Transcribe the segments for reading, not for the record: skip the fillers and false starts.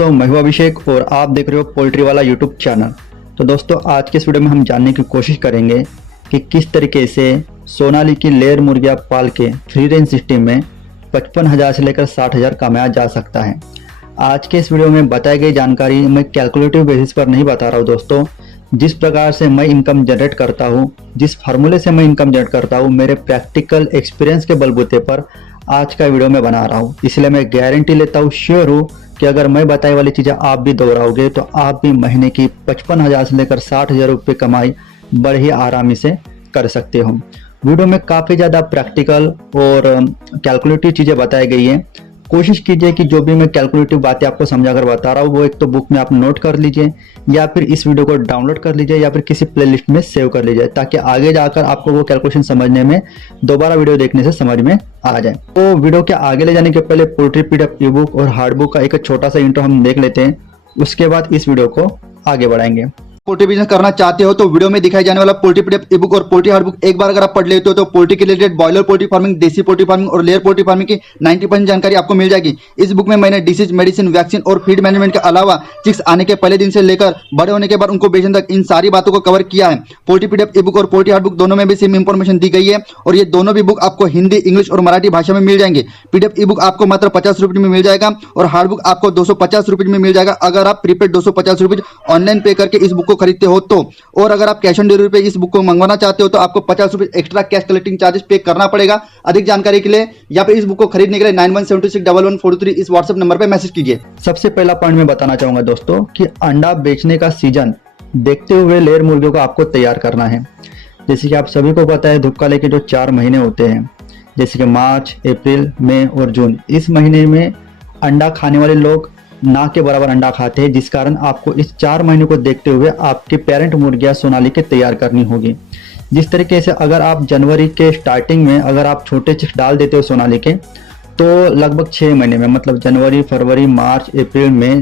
दोस्तों, मैं हूं अभिषेक और आप देख रहे हो पोल्ट्री वाला यूट्यूब चैनल। तो दोस्तों, आज के इस वीडियो में हम जानने की कोशिश करेंगे कि किस तरीके से सोनाली की लेयर मुर्गियां पाल के फ्री रेंज सिस्टम में 55,000 से लेकर 60,000 कमाया जा सकता है। आज के इस वीडियो में बताई गई जानकारी मैं कैलकुलेटिव बेसिस पर नहीं बता रहा हूँ दोस्तों। जिस प्रकार से मैं इनकम जनरेट करता हूँ, जिस फार्मूले से मैं इनकम जनरेट करता हूँ, मेरे प्रैक्टिकल एक्सपीरियंस के बलबूते पर आज का वीडियो मैं बना रहा हूँ। इसलिए मैं गारंटी लेता हूँ, श्योर हूँ कि अगर मैं बताई वाली चीज़ें आप भी दोहराओगे तो आप भी महीने की 55,000 से लेकर 60,000 रुपये कमाई बड़े ही आरामी से कर सकते हो। वीडियो में काफ़ी ज़्यादा प्रैक्टिकल और कैलकुलेटिव चीज़ें बताई गई हैं। कोशिश कीजिए कि जो भी मैं कैलकुलेटिव बातें आपको समझा कर बता रहा हूँ वो एक तो बुक में आप नोट कर लीजिए या फिर इस वीडियो को डाउनलोड कर लीजिए या फिर किसी प्लेलिस्ट में सेव कर लीजिए, ताकि आगे जाकर आपको वो कैलकुलेशन समझने में दोबारा वीडियो देखने से समझ में आ जाए। तो वीडियो के आगे ले जाने के पहले पोल्ट्री पीडीएफ ई बुक और हार्ड बुक का एक छोटा सा इंट्रो हम देख लेते हैं, उसके बाद इस वीडियो को आगे बढ़ाएंगे। पोल्ट्री बिजनेस करना चाहते हो तो वीडियो में दिखाई जाने वाला पोल्ट्री पीडीएफ ई बुक और पोल्ट्री हार्ड बुक एक बार अगर आप पढ़ लेते हो तो पोल्ट्री के रिलेटेड बॉयलर पोल्ट्री फार्मिंग, देसी पोल्ट्री फार्मिंग और लेयर पोल्ट्री फार्मिंग की 90% जानकारी आपको मिल जाएगी। इस बुक में मैंने डिसीज, मेडिसिन, वैक्सीन और फीड मैनेजमेंट के अलावा चिक्स आने के पहले दिन से लेकर बड़े होने के बाद उनको बेचने तक इन सारी बातों को कवर किया है। पोल्ट्री पीडीएफ ई बुक और पोल्ट्री हार्ड बुक दोनों में भी सेम इंफॉर्मेशन दी गई है और ये दोनों भी बुक आपको हिंदी, इंग्लिश और मराठी भाषा में मिल जाएंगे। पीडीएफ ई बुक आपको मात्र 50 रुपये में मिल जाएगा और हार्ड बुक आपको 250 रुपये में मिल जाएगा अगर आप प्रीपेड 250 रुपये ऑनलाइन पे करके इस बुक को खरीदते हो तो। और अगर आप कैश ऑन डिलीवरी पे इस बुक को मंगवाना चाहते हो तो आपको 50 रुपये एक्स्ट्रा कैश कलेक्टिंग चार्जेस पे करना पड़ेगा। अधिक जानकारी के लिए या फिर इस बुक को खरीदने के लिए 91761143 इस व्हाट्सएप नंबर पे मैसेज कीजिए। सबसे पहला पॉइंट मैं बताना चाहूंगा दोस्तों कि अंडा बेचने का सीजन देखते हुए लेयर मुर्गियों को आपको तैयार करना है। जैसे कि आप सभी को पता है, धूपकाले के जो 4 महीने होते हैं, जैसे कि मार्च, अप्रैल, मई और जून, इस महीने में अंडा खाने वाले लोग ना के बराबर अंडा खाते हैं, जिस कारण आपको इस 4 महीने को देखते हुए आपके पेरेंट मुर्गियां सोनाली के तैयार करनी होगी। जिस तरीके से अगर आप जनवरी के स्टार्टिंग में अगर आप छोटे चिक्स डाल देते हो सोनाली के, तो लगभग 6 महीने में, मतलब जनवरी, फरवरी, मार्च, अप्रैल, मई,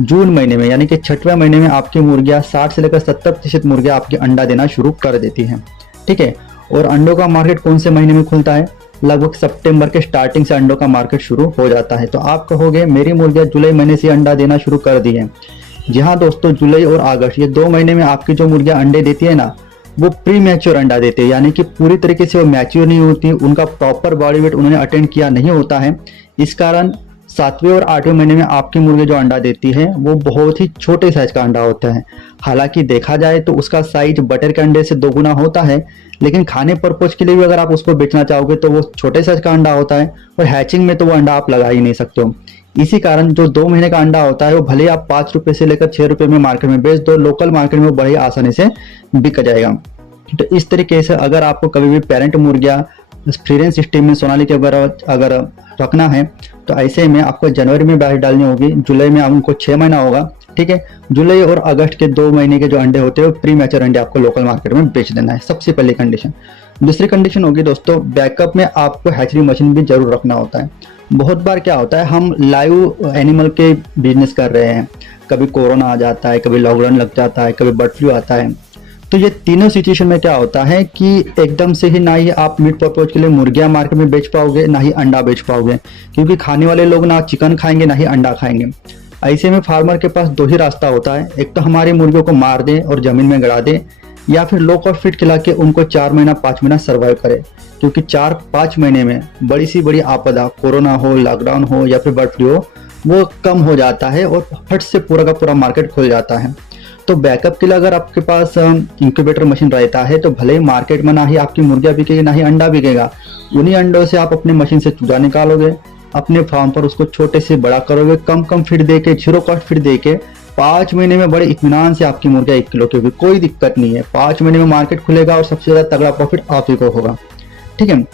जून महीने में, यानी कि 6वें महीने में आपकी मुर्गियां 60 से लेकर 70% मुर्गियां आपकी अंडा देना शुरू कर देती हैं। ठीक है। और अंडों का मार्केट कौन से महीने में खुलता है? लगभग सितंबर के स्टार्टिंग से अंडों का मार्केट शुरू हो जाता है। तो आप कहोगे मेरी मुर्गियां जुलाई महीने से अंडा देना शुरू कर दी है। जी हाँ दोस्तों, जुलाई और अगस्त ये 2 महीने में आपकी जो मुर्गियां अंडे देती है ना, वो प्री मैच्योर अंडा देते हैं, यानी कि पूरी तरीके से वो मैच्योर नहीं होती, उनका प्रॉपर बॉडी वेट उन्होंने अटेंड किया नहीं होता है। इस कारण 7वें और 8वें महीने में आपकी मुर्गी जो अंडा देती है वो बहुत ही छोटे साइज का अंडा होता है। हालांकि देखा जाए तो उसका साइज बटर के अंडे से 2 गुना होता है, लेकिन खाने पर्पज के लिए भी अगर आप उसको बेचना चाहोगे तो वो छोटे साइज का अंडा होता है और हैचिंग में तो वो अंडा आप लगा ही नहीं सकते हो। इसी कारण जो 2 महीने का अंडा होता है वो भले आप 5 रुपए से लेकर 6 रुपए में मार्केट में बेच दो, लोकल मार्केट में बड़ी आसानी से बिक जाएगा। तो इस तरीके से अगर आपको कभी भी पेरेंट मुर्गियां फ्री रेंज सिस्टम में सोनाली के अगर रखना है तो ऐसे में आपको जनवरी में बैच डालनी होगी, जुलाई में उनको 6 महीना होगा। ठीक है। जुलाई और अगस्त के 2 महीने के जो अंडे होते हैं प्री मैच्योर अंडे आपको लोकल मार्केट में बेच देना है, सबसे पहली कंडीशन। दूसरी कंडीशन होगी दोस्तों, बैकअप में आपको हैचरी मशीन भी जरूर रखना होता है। बहुत बार क्या होता है, हम लाइव एनिमल के बिजनेस कर रहे हैं, कभी कोरोना आ जाता है, कभी लॉकडाउन लग जाता है, कभी बर्ड फ्लू आता है। तो ये तीनों सिचुएशन में क्या होता है कि एकदम से ही ना ही आप मीट पर्पज के लिए मुर्गियां मार्केट में बेच पाओगे, ना ही अंडा बेच पाओगे, क्योंकि खाने वाले लोग ना चिकन खाएंगे ना ही अंडा खाएंगे। ऐसे में फार्मर के पास 2 ही रास्ता होता है, एक तो हमारी मुर्गियों को मार दे और जमीन में गड़ा दे, या फिर लो कॉस्ट फीड खिला के उनको 4 महीना 5 महीना सर्वाइव करे। क्योंकि 4-5 महीने में बड़ी सी बड़ी आपदा, कोरोना हो, लॉकडाउन हो या फिर बर्ड फ्लू हो, वो कम हो जाता है और फट से पूरा का पूरा मार्केट खुल जाता है। तो बैकअप के लिए अगर आपके पास इंक्यूबेटर मशीन रहता है तो भले ही मार्केट में ना ही आपकी मुर्गियां बिकेगी ना ही अंडा बिकेगा, उन्हीं अंडों से आप अपने मशीन से चूजा निकालोगे, अपने फार्म पर उसको छोटे से बड़ा करोगे, कम फीड दे के, 0 कॉस्ट फीड दे के 5 महीने में बड़े इत्मीनान से आपकी मुर्गियां 1 किलो की होगी, कोई दिक्कत नहीं है। 5 महीने में मार्केट खुलेगा और सबसे ज्यादा तगड़ा प्रॉफिट आप ही को होगा। ठीक है।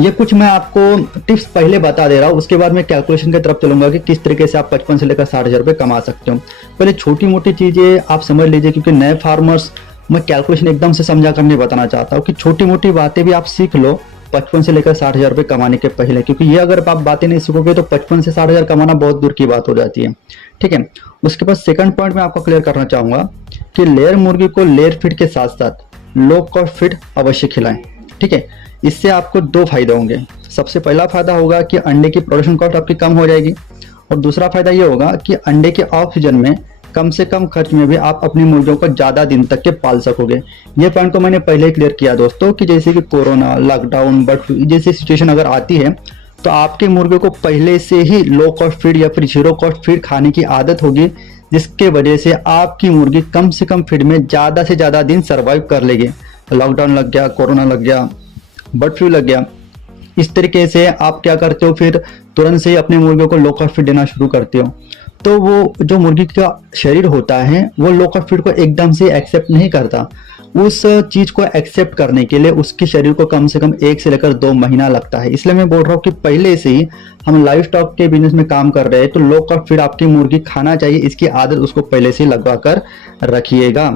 ये कुछ मैं आपको टिप्स पहले बता दे रहा हूँ, उसके बाद मैं कैलकुलेशन की तरफ चलूंगा कि किस तरीके से आप 55 से लेकर 60,000 रुपये कमा सकते हो। पहले छोटी मोटी चीजें आप समझ लीजिए, क्योंकि नए फार्मर्स मैं कैलकुलेशन एकदम से समझा कर नहीं बताना चाहता हूँ कि छोटी मोटी बातें भी आप सीख लो 55 से लेकर 60,000 रुपये कमाने के पहले, क्योंकि ये अगर आप बातें नहीं सीखोगे तो 55 से 60,000 कमाना बहुत दूर की बात हो जाती है। ठीक है। उसके बाद सेकंड पॉइंट में आपको क्लियर करना चाहूंगा कि लेयर मुर्गी को लेयर फीड के साथ साथ लो कॉस्ट फीड अवश्य खिलाएं। ठीक है। इससे आपको 2 फायदे होंगे। सबसे पहला फायदा होगा कि अंडे की प्रोडक्शन कॉस्ट आपकी कम हो जाएगी और दूसरा फायदा ये होगा कि अंडे के ऑफ सीजन में कम से कम खर्च में भी आप अपनी मुर्गियों को ज्यादा दिन तक के पाल सकोगे। ये पॉइंट को मैंने पहले ही क्लियर किया दोस्तों कि जैसे कि कोरोना, लॉकडाउन, बर्ड फ्लू जैसी सिचुएशन अगर आती है तो आपके मुर्गे को पहले से ही लो कॉस्ट फीड या फिर जीरो कॉस्ट फीड खाने की आदत होगी, जिसके वजह से आपकी मुर्गी कम से कम फीड में ज्यादा से ज्यादा दिन सर्वाइव कर लेगी। लॉकडाउन लग गया, कोरोना लग गया, बर्ड फ्लू लग गया, इस तरीके से आप क्या करते हो, फिर तुरंत से ही अपने मुर्गियों को लो कॉस्ट फीड देना शुरू करते हो। तो वो जो मुर्गी का शरीर होता है वो लो कॉस्ट फीड को एकदम से एक्सेप्ट नहीं करता। उस चीज को एक्सेप्ट करने के लिए उसके शरीर को कम से कम 1 से लेकर 2 महीना लगता है। इसलिए मैं बोल रहा हूँ कि पहले से ही हम लाइव स्टॉक के बिजनेस में काम कर रहे हैं तो लो कॉस्ट फीड आपकी मुर्गी खाना चाहिए, इसकी आदत उसको पहले से ही लगवा कर रखिएगा।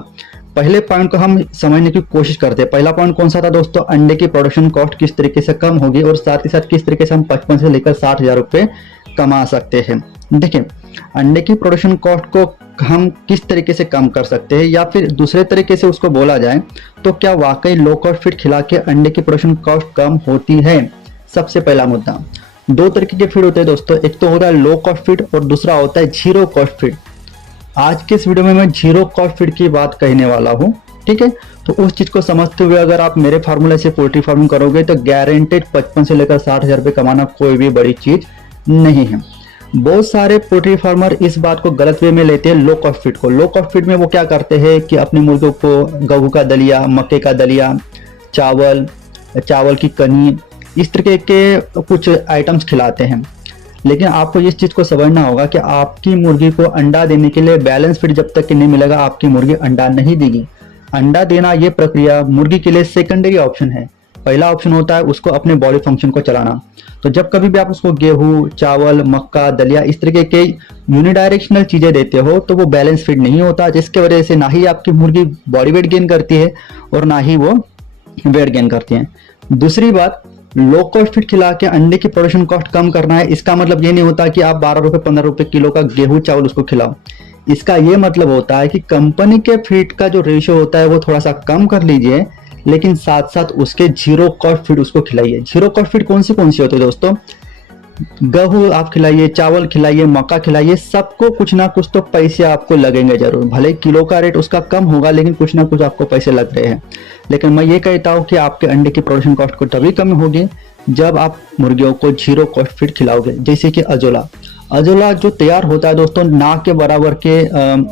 पहले पॉइंट को हम समझने की कोशिश करते हैं। पहला पॉइंट कौन सा था दोस्तों, अंडे की प्रोडक्शन कॉस्ट किस तरीके से कम होगी और साथ ही साथ किस तरीके से हम 55 से लेकर 60,000 रुपए कमा सकते हैं। देखिए, अंडे की प्रोडक्शन कॉस्ट को हम किस तरीके से कम कर सकते हैं, या फिर दूसरे तरीके से उसको बोला जाए तो क्या वाकई लो कॉस्ट फीड खिला के अंडे की प्रोडक्शन कॉस्ट कम होती है। सबसे पहला मुद्दा, 2 तरीके के फीड होते हैं दोस्तों, एक तो होता है लो कॉस्ट फीड और दूसरा होता है जीरो कॉस्ट फीड। आज के इस वीडियो में मैं जीरो कॉस्ट फीड की बात कहने वाला हूँ, ठीक है। तो उस चीज को समझते हुए अगर आप मेरे फार्मूले से पोल्ट्री फार्मिंग करोगे तो गारंटेड 55 से लेकर 60,000 रुपए कमाना कोई भी बड़ी चीज नहीं है। बहुत सारे पोल्ट्री फार्मर इस बात को गलत वे में लेते हैं लो कॉस्ट फीड को। लो कॉस्ट फीड में वो क्या करते हैं कि अपने मुर्गों को गेहूं का दलिया, मक्के का दलिया, चावल की कनी, इस तरीके के कुछ आइटम्स खिलाते हैं। लेकिन आपको इस चीज को समझना होगा कि आपकी मुर्गी को अंडा देने के लिए बैलेंस फीड जब तक कि नहीं मिलेगा आपकी मुर्गी अंडा नहीं देगी। अंडा देना ये प्रक्रिया मुर्गी के लिए सेकेंडरी ऑप्शन है। पहला ऑप्शन होता है उसको अपने बॉडी फंक्शन को चलाना। तो जब कभी भी आप उसको गेहूं, चावल, मक्का, दलिया इस तरीके के यूनिडायरेक्शनल चीजें देते हो तो वो बैलेंस फीड नहीं होता, जिसके वजह से ना ही आपकी मुर्गी बॉडी वेट गेन करती है और ना ही वो वेट गेन करती है। दूसरी बात, लो कॉस्ट फीड खिला के अंडे की प्रोडक्शन कॉस्ट कम करना है, इसका मतलब ये नहीं होता कि आप 12 रुपए 15 रुपए किलो का गेहूं चावल उसको खिलाओ। इसका ये मतलब होता है कि कंपनी के फीड का जो रेशियो होता है वो थोड़ा सा कम कर लीजिए, लेकिन साथ साथ उसके जीरो कॉस्ट फीड उसको खिलाइए। जीरो कॉस्ट फीड कौन सी होती है दोस्तों, गेहूं आप खिलाइए, चावल खिलाइए, मक्का खिलाइए, सबको कुछ ना कुछ तो पैसे आपको लगेंगे जरूर। भले किलो का रेट उसका कम होगा लेकिन कुछ ना कुछ आपको पैसे लग रहे हैं। लेकिन मैं ये कहता हूँ कि आपके अंडे की प्रोडक्शन कॉस्ट को तभी कम होगी जब आप मुर्गियों को जीरो कॉस्ट फीड खिलाओगे। जैसे कि अजोला जो तैयार होता है दोस्तों, ना के बराबर के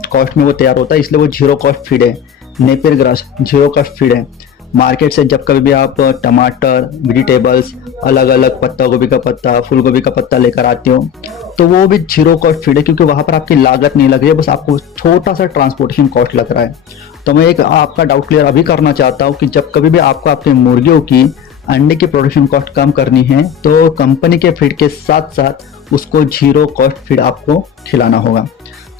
कॉस्ट में वो तैयार होता है, इसलिए वो जीरो कॉस्ट फीड है। Napier grass zero cost feed है। मार्केट से जब कभी भी आप टमाटर, वेजिटेबल्स, अलग अलग पत्ता गोभी का पत्ता, फूल गोभी का पत्ता लेकर आते हो तो वो भी जीरो कॉस्ट फीड है, क्योंकि वहां पर आपकी लागत नहीं लग रही है, बस आपको छोटा सा ट्रांसपोर्टेशन कॉस्ट लग रहा है। तो मैं एक आपका डाउट क्लियर अभी करना चाहता हूँ कि जब कभी भी आपको आपके मुर्गियों की अंडे की प्रोडक्शन कॉस्ट कम करनी है तो कंपनी के फीड के साथ साथ उसको जीरो कॉस्ट फीड आपको खिलाना होगा।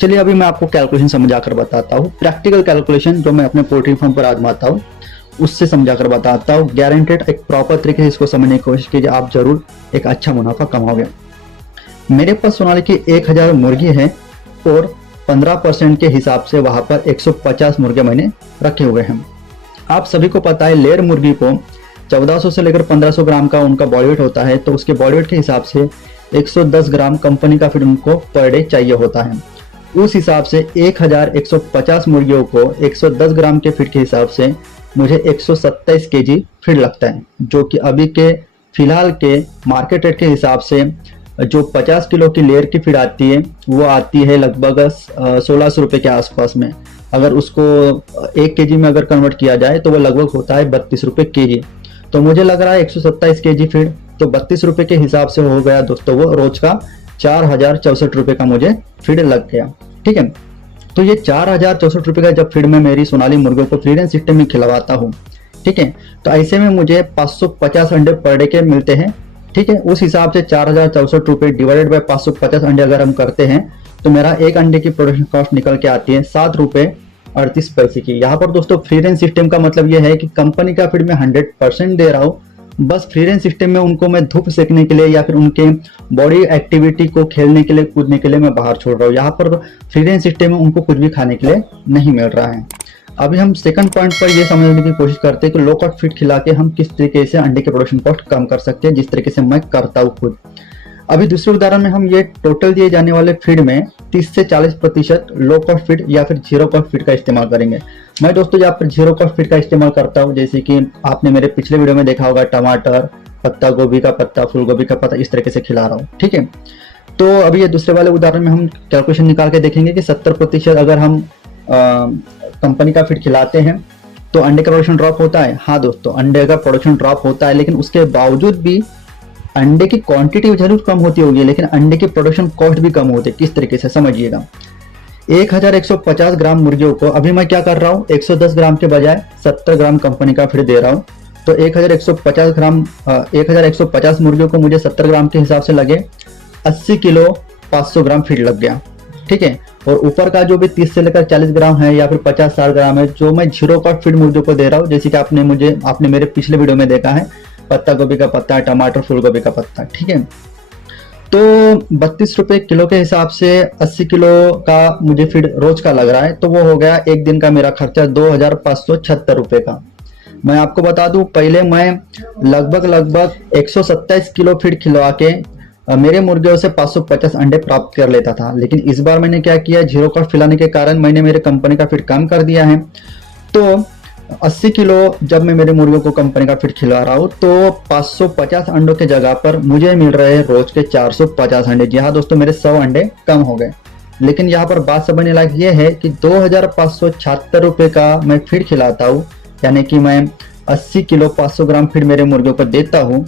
चलिए अभी मैं आपको कैलकुलेशन समझाकर बताता हूँ, प्रैक्टिकल कैलकुलेशन जो मैं अपने पोल्ट्री फार्म पर आजमाता हूँ उससे समझाकर बताता हूँ। गारंटेड एक प्रॉपर तरीके से इसको समझने की कोशिश कीजिए, आप जरूर एक अच्छा मुनाफा कमाओगे। मेरे पास सोनालिका की 1000 मुर्गी है और 15% के हिसाब से वहां पर 150 मुर्गे मैंने रखे हुए हैं। आप सभी को पता है लेयर मुर्गी को 1400 से लेकर 1500 ग्राम का उनका बॉडी वेट होता है, तो उसके बॉडी वेट के हिसाब से 110 ग्राम कंपनी का फीड उनको पर डे चाहिए होता है। उस हिसाब से 1150 मुर्गियों को 110 ग्राम के फीड के हिसाब से मुझे 127 केजी फीड लगता है, जो कि अभी के फिलहाल के मार्केट रेट के हिसाब से जो 50 किलो की लेयर की फीड आती है वो आती है लगभग 1600 रुपये के आसपास में। अगर उसको 1 केजी में अगर कन्वर्ट किया जाए तो वो लगभग होता है 32 रुपये केजी। तो मुझे लग रहा है 127 केजी फीड तो 32 रुपये के हिसाब से हो गया दोस्तों, वो रोज का 4064 रुपये का मुझे फीड लग गया। ठीक है, तो ये 4064 रुपये का जब फीड में मेरी सोनाली मुर्गियों को फीड एंड सिस्टम में खिलवाता हूँ, ठीक है, तो ऐसे में मुझे 550 अंडे पर डे के मिलते हैं। ठीक है, उस हिसाब से 4064 रुपये डिवाइडेड बाय 550 अंडे अगर हम करते हैं तो मेरा एक अंडे की प्रोडक्शन कॉस्ट निकल के आती है 7 रुपये 38 पैसे की। यहाँ पर दोस्तों फ्री रेंज सिस्टम का मतलब यह है कि कंपनी का फीड में 100% दे रहा हूँ, बस फ्री रेंज सिस्टम में उनको मैं धूप सेकने के लिए या फिर उनके बॉडी एक्टिविटी को खेलने के लिए कूदने के लिए मैं बाहर छोड़ रहा हूँ। यहाँ पर फ्री रेंज सिस्टम में उनको कुछ भी खाने के लिए नहीं मिल रहा है। अभी हम सेकंड पॉइंट पर यह समझने की कोशिश करते हैं कि लो कॉस्ट फीड खिला के हम किस तरीके से अंडे के प्रोडक्शन कॉस्ट कम कर सकते हैं, जिस तरीके से मैं करता हूँ खुद। अभी दूसरे उदाहरण में हम ये टोटल दिए जाने वाले फीड में 30 से 40% लो कॉस्ट फीड या फिर जीरो कॉस्ट फीड का इस्तेमाल करेंगे। मैं दोस्तों यहाँ पर जीरो कॉस्ट फीड का इस्तेमाल करता हूँ, जैसे कि आपने मेरे पिछले वीडियो में देखा होगा, टमाटर, पत्ता गोभी का पत्ता, फूल गोभी का पत्ता इस तरीके से खिला रहा हूँ। ठीक है, तो अभी ये दूसरे वाले उदाहरण में हम कैलकुलेशन निकाल के देखेंगे कि 70% अगर हम कंपनी का फीड खिलाते हैं तो अंडे का प्रोडक्शन ड्रॉप होता है। हाँ दोस्तों, अंडे का प्रोडक्शन ड्रॉप होता है, लेकिन उसके बावजूद भी अंडे की क्वांटिटी जरूर कम होती होगी, लेकिन अंडे की प्रोडक्शन कॉस्ट भी कम होती है। किस तरीके से समझिएगा, 1150 ग्राम मुर्गियों को अभी मैं क्या कर रहा हूँ, 110 ग्राम के बजाय 70 ग्राम कंपनी का फीड दे रहा हूँ। तो 1150 मुर्गियों को मुझे 70 ग्राम के हिसाब से लगे 80 किलो 500 ग्राम फीड लग गया। ठीक है, और ऊपर का जो भी 30 से लेकर 40 ग्राम है या फिर 50-60 ग्राम है, जो मैं जीरो कॉस्ट फीड मुर्गियों को दे रहा हूँ, जैसे कि आपने मेरे पिछले वीडियो में देखा है, पत्ता गोभी का पत्ता, टमाटर, फूल गोभी का पत्ता। ठीक है, तो 32 रुपए किलो के हिसाब से 80 किलो का मुझे फीड रोज का लग रहा है, तो वो हो गया एक दिन का मेरा खर्चा 2576 रुपए का। मैं आपको बता दूं, पहले मैं लगभग 127 किलो फीड खिलवा के मेरे मुर्गियों से 550 अंडे प्राप्त कर लेता था, लेकिन इस बार मैंने क्या किया, जीरो कॉस्ट खिलाने के कारण मैंने मेरे कंपनी का फीड कम कर दिया है। तो 80 किलो जब मैं मेरे मुर्गियों को कंपनी का फीड खिला रहा हूँ तो 550 अंडों के जगह पर मुझे मिल रहे हैं रोज के 450 अंडे। जी हाँ दोस्तों, मेरे 100 अंडे कम हो गए। लेकिन यहाँ पर बात समझने लायक ये है कि 2576 रुपए का मैं फीड खिलाता हूँ, यानी कि मैं 80 किलो 500 ग्राम फीड मेरे मुर्गियों को देता हूँ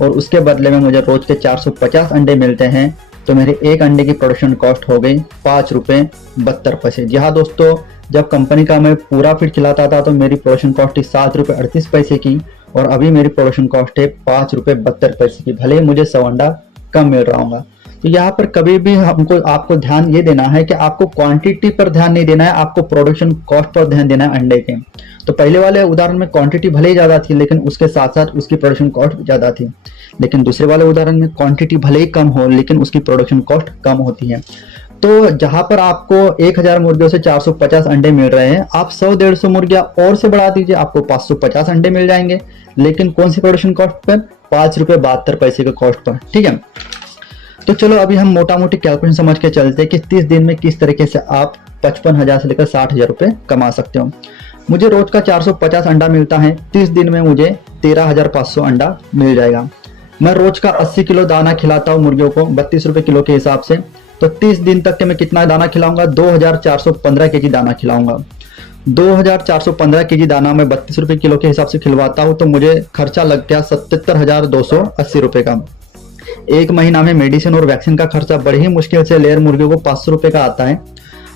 और उसके बदले में मुझे रोज के 450 अंडे मिलते हैं। तो मेरे एक अंडे की प्रोडक्शन कॉस्ट हो गई 5 रुपये 72 पैसे। जी हाँ दोस्तों, जब कंपनी का मैं पूरा फीड खिलाता था तो मेरी प्रोडक्शन कॉस्ट थी 7 रुपये 38 पैसे की, और अभी मेरी प्रोडक्शन कॉस्ट है 5 रुपये 72 पैसे की, भले ही मुझे 100 अंडा कम मिल रहा होगा। तो यहाँ पर कभी भी आपको ध्यान ये देना है कि आपको क्वांटिटी पर ध्यान नहीं देना है, आपको प्रोडक्शन कॉस्ट पर ध्यान देना है अंडे के। तो पहले वाले उदाहरण में क्वांटिटी भले ही ज्यादा थी, लेकिन उसके साथ साथ उसकी प्रोडक्शन कॉस्ट ज्यादा थी। लेकिन दूसरे वाले उदाहरण में क्वांटिटी भले ही कम हो, लेकिन उसकी प्रोडक्शन कॉस्ट कम होती है। तो जहां पर आपको 1000 मुर्गियों से 450 अंडे मिल रहे हैं, आप 100-150 मुर्गियां और से बढ़ा दीजिए, आपको 550 अंडे मिल जाएंगे। लेकिन कौन सी प्रोडक्शन कॉस्ट पर, 5 रुपये 72 पैसे के कॉस्ट पर। ठीक है, तो चलो अभी हम मोटा मोटी कैलकुलेशन समझ के चलते हैं कि 30 दिन में किस तरीके से आप 55,000 से लेकर 60,000 रुपए कमा सकते हो। मुझे रोज का 450 अंडा मिलता है, 30 दिन में मुझे 13,500 अंडा मिल जाएगा। मैं रोज का 80 किलो दाना खिलाता हूँ मुर्गियों को 32 रुपए किलो के हिसाब से, तो 30 दिन तक के मैं कितना दाना खिलाऊंगा, 2415 केजी दाना खिलाऊंगा। 2415 केजी दाना मैं 32 रुपए किलो के हिसाब से खिलवाता हूँ, तो मुझे खर्चा लग गया 77,280 रुपए का। एक महीना में मेडिसिन और वैक्सीन का खर्चा बड़े ही मुश्किल से लेयर मुर्गियों को 500 रुपए का आता है,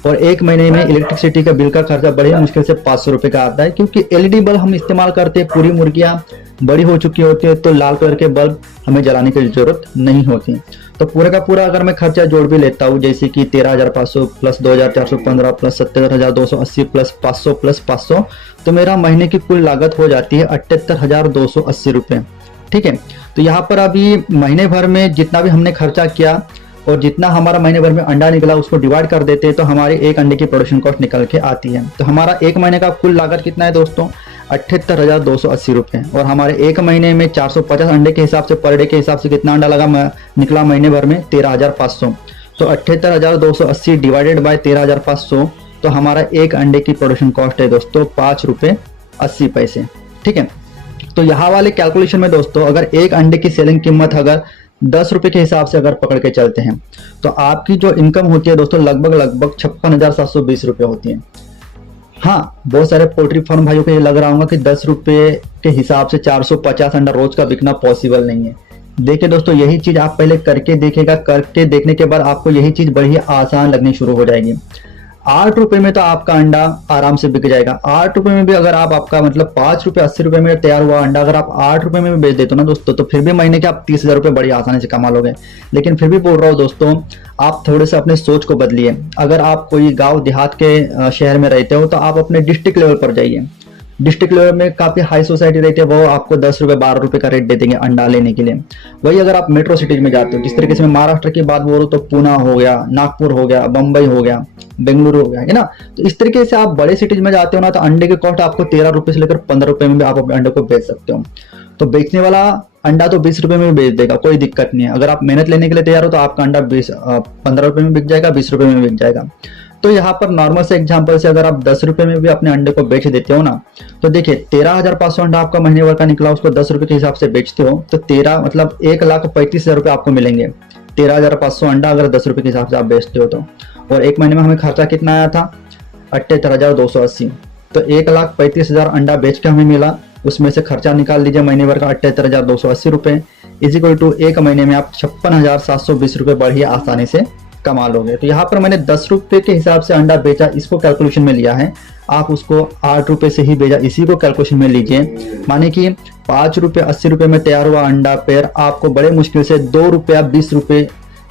और एक महीने में इलेक्ट्रिसिटी का बिल का खर्चा बड़े ही मुश्किल से 500 रुपए का आता है, क्योंकि एलईडी बल्ब हम इस्तेमाल करते हैं, पूरी मुर्गियां बड़ी हो चुकी होती है, तो लाल कलर के बल्ब हमें जलाने की जरूरत नहीं होती। तो पूरे का पूरा अगर मैं खर्चा जोड़ भी लेता हूँ, जैसे कि 13,500 प्लस 2,415 प्लस 77,280 प्लस 500 प्लस 500, तो मेरा महीने की कुल लागत हो जाती है 78,280 रुपये। ठीक है, तो यहाँ पर अभी महीने भर में जितना भी हमने खर्चा किया और जितना हमारा महीने भर में अंडा निकला उसको डिवाइड कर देते हैं, तो हमारे एक अंडे की प्रोडक्शन कॉस्ट निकल के आती है। तो हमारा एक महीने का कुल लागत कितना है दोस्तों, 78,280 रुपये, और हमारे एक महीने में 450 अंडे के हिसाब से पर डे के हिसाब से कितना अंडा निकला महीने भर में, 13,500। तो 78,280 डिवाइडेड बाय 13,500, तो हमारा एक अंडे की प्रोडक्शन कॉस्ट है दोस्तों 5 रुपये 80 पैसे। ठीक है, तो यहाँ वाले कैलकुलेशन में दोस्तों अगर एक अंडे की सेलिंग कीमत अगर 10 रुपए के हिसाब से अगर पकड़ के चलते हैं, तो आपकी जो इनकम होती है दोस्तों लगभग 56,720 रुपये होती है। हाँ, बहुत सारे पोल्ट्री फार्म भाइयों को ये लग रहा होगा कि 10 रुपये के हिसाब से 450 अंडा रोज का बिकना पॉसिबल नहीं है। देखिए दोस्तों, यही चीज आप पहले करके देखिएगा, करके देखने के बाद आपको यही चीज बड़ी आसान लगनी शुरू हो जाएगी। 8 रुपए में तो आपका अंडा आराम से बिक जाएगा। 8 रुपए में भी अगर आप आपका मतलब 5 रुपए 80 रुपए में तैयार हुआ अंडा अगर आप 8 रुपए में भी बेच देते हो ना दोस्तों, तो फिर भी महीने के आप 30,000 रुपए बड़ी आसानी से कमा लोगे। लेकिन फिर भी बोल रहा हूँ दोस्तों, आप थोड़े से अपने सोच को बदलिए। अगर आप कोई गांव देहात के शहर में रहते हो तो आप अपने डिस्ट्रिक्ट लेवल पर जाइए। डिस्ट्रिक्ट लेवल में काफी हाई सोसाइटी रहती है, वो आपको 10 रुपए 12 रुपए का रेट दे देंगे अंडा लेने के लिए। वही अगर आप मेट्रो सिटीज में जाते हो, जिस तरीके से मैं महाराष्ट्र की बात बोलूँ तो पूना हो गया, नागपुर हो गया, बम्बई हो गया, बेंगलुरु हो गया, है ना। तो इस तरीके से आप बड़े सिटीज में जाते हो ना, तो अंडे के कॉस्ट आपको 13 रुपए से लेकर 15 रुपए में भी आप अपने अंडे को बेच सकते हो। तो बेचने वाला अंडा तो 20 रुपए में भी बेच देगा, कोई दिक्कत नहीं है। अगर आप मेहनत लेने के लिए तैयार हो तो आपका अंडा 15 रुपए में बिक जाएगा, 20 रुपए में बिक जाएगा। तो यहाँ पर नॉर्मल से एग्जांपल से अगर आप 10 रुपए में भी अपने अंडे को बेच देते हो ना, तो देखिए 13,500 अंडा आपका महीने भर का निकला, उसको 10 रुपए के हिसाब से बेचते हो तो 13 मतलब 1,35,000 रुपए आपको मिलेंगे। 13,500 अंडा अगर 10 रुपए के हिसाब से आप बेचते हो तो, और एक महीने में हमें खर्चा कितना आया था 78,280। तो 1,35,000 अंडा बेच के हमें मिला, उसमें से खर्चा निकाल लीजिए महीने भर का 78,280 रुपए, इज इक्वल टू एक महीने में आप 56,720 रुपए बढ़िए आसानी से कमा लोगे। तो यहाँ पर मैंने 10 रुपए के हिसाब से अंडा बेचा, इसको कैलकुलेशन में लिया है। आप उसको 8 रुपए से ही बेचा, इसी को कैलकुलेशन में लीजिए। माने कि 5 रुपए 80 रुपए में तैयार हुआ अंडा पेड़ आपको बड़े मुश्किल से 2 रुपया 20 रुपए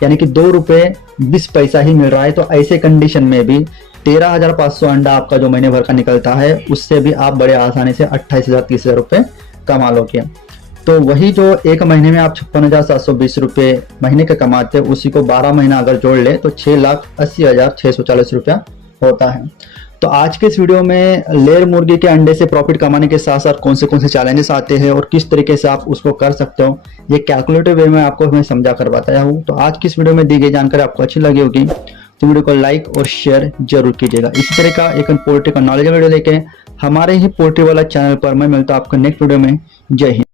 यानी कि 2 रुपए 20 पैसा ही मिल रहा है। तो ऐसे कंडीशन में भी 13,500 अंडा आपका जो महीने भर का निकलता है, उससे भी आप बड़े आसानी से 28,000 30,000 रुपए कमा लोगे। तो वही जो एक महीने में आप 56,720 रुपए महीने का कमाते हैं, उसी को 12 महीना अगर जोड़ ले तो 6,80,640 रुपया होता है। तो आज के इस वीडियो में लेयर मुर्गी के अंडे से प्रॉफिट कमाने के साथ साथ कौन से चैलेंजेस आते हैं और किस तरीके से आप उसको कर सकते हो, ये कैलकुलेटिव वे में आपको मैं समझा कर बताया हूँ। तो आज की इस वीडियो में दी गई जानकारी आपको अच्छी लगी होगी तो वीडियो को लाइक और शेयर जरूर कीजिएगा। इसी तरह का एक पोल्ट्री का नॉलेज वीडियो लेके हमारे ही पोल्ट्री वाला चैनल पर मैं मिलता हूँ आपको नेक्स्ट वीडियो में। जय हिंद।